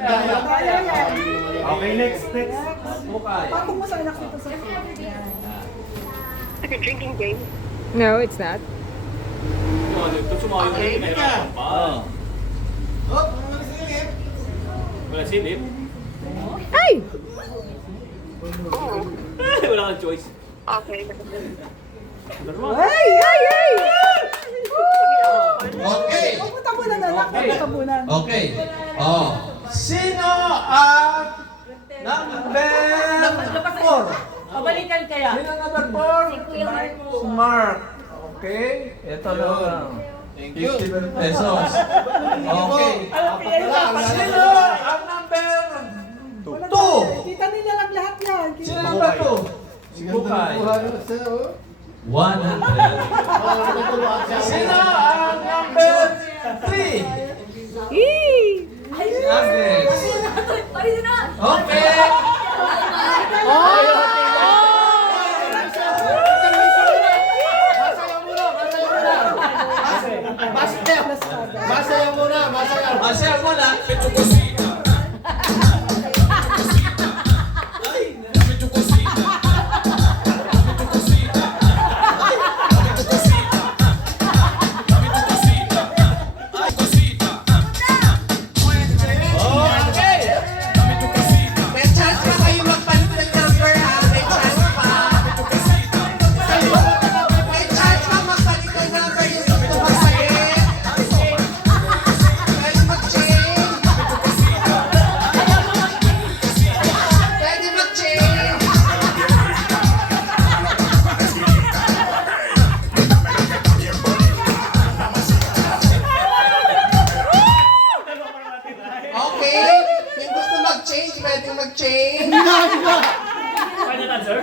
Kaya yan. Okay, next. Bukay. Patong mo sa anak dito sa yan. Like a drinking game. No, it's not. Okay. Wala silip. Ay! Oh, Wala kang choice. okay. Ay! Ay! Ay! Okay. Pupunta muna na anak. Pupunta muna. Okay. Oh. Sino ang number 4? Pabalikan kaya. Sino ang number 4? Si Mark. Okay. Ito lang. Thank you. 50 pesos. Okay. Sino ang number 2? Kita nila lang lahat yan. Sino ang number 2? Bukay. 100. Sino ang number 3? Agnes. Okay. Masaya mo na. May chance pa kayo magpalit ng number ha? May chance pa. May chance pa magpalit ng number yung gusto magpalit. Pwede mag-change. Pwede mag-change. Okay. Yung gusto mag-change, pwede mag-change. Final answer?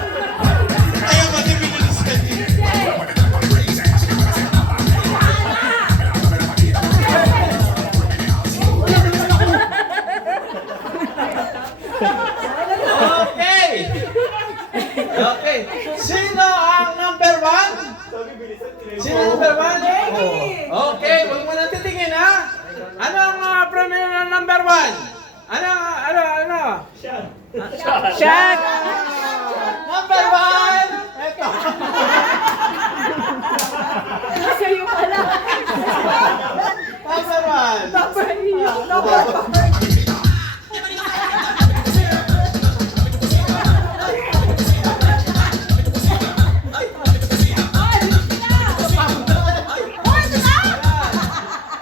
Ayaw mag-ibilis ka din. Okay! Okay. Sino ang number 1? Sino ang number 1? Okay, huwag mo na titingin ha. Ano ang premium ng number 1? Ano? Shot! Number 1! Ito. Sa'yo pala. Number 1.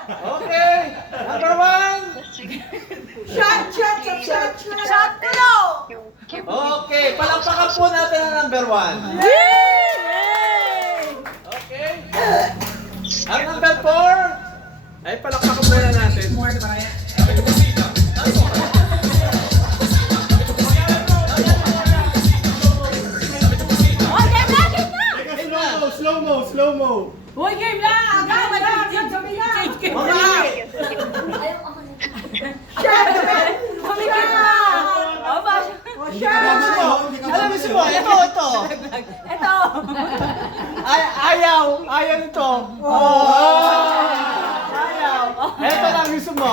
Okay. Number 1. Shot ko! Okay, palakpakan po natin ang number 1. Okay. Ang number 4, ay palakpakan muna natin. Slow mo. Hoy, game na! Agad! Agad! Sabi na! Sabi ka na! O, ba? Alam mo, ito. Ito! Ayaw nito. Ayaw. Ito lang gusto mo.